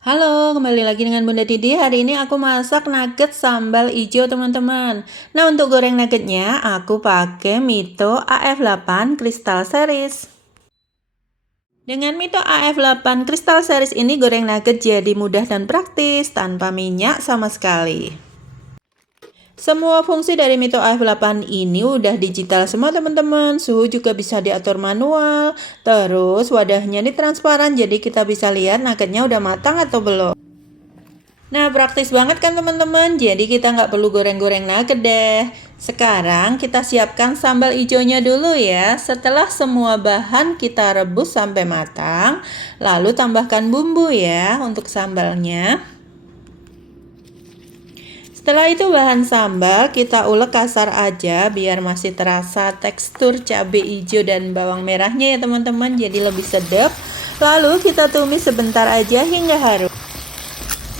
Halo, kembali lagi dengan Bunda Didi. Hari ini aku masak nugget sambal hijau, teman-teman. Nah, untuk goreng nuggetnya, aku pakai Mito AF8 Crystal Series. Dengan Mito AF8 Crystal Series ini, goreng nugget jadi mudah dan praktis, tanpa minyak sama sekali. Semua fungsi dari Mito AF8 ini udah digital semua, teman-teman. Suhu juga bisa diatur manual. Terus wadahnya ini transparan, jadi kita bisa lihat nuggetnya udah matang atau belum. Nah, praktis banget kan teman-teman? Jadi kita nggak perlu goreng-goreng nugget deh. Sekarang kita siapkan sambal hijaunya dulu ya. Setelah semua bahan kita rebus sampai matang, lalu tambahkan bumbu ya untuk sambalnya. Setelah itu bahan sambal kita ulek kasar aja biar masih terasa tekstur cabai hijau dan bawang merahnya ya teman-teman, jadi lebih sedap. Lalu kita tumis sebentar aja hingga harum.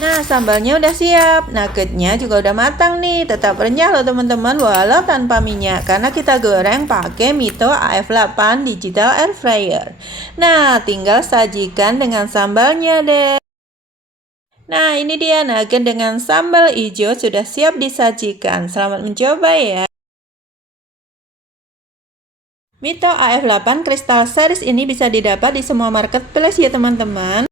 Nah, sambalnya udah siap, nuggetnya juga udah matang nih, tetap renyah loh teman-teman, walau tanpa minyak, karena kita goreng pakai Mito AF8 Digital Air Fryer. Nah, tinggal sajikan dengan sambalnya deh. Nah, ini dia nugget dengan sambal hijau sudah siap disajikan. Selamat mencoba ya. Mito AF8 Crystal Series ini bisa didapat di semua marketplace ya teman-teman.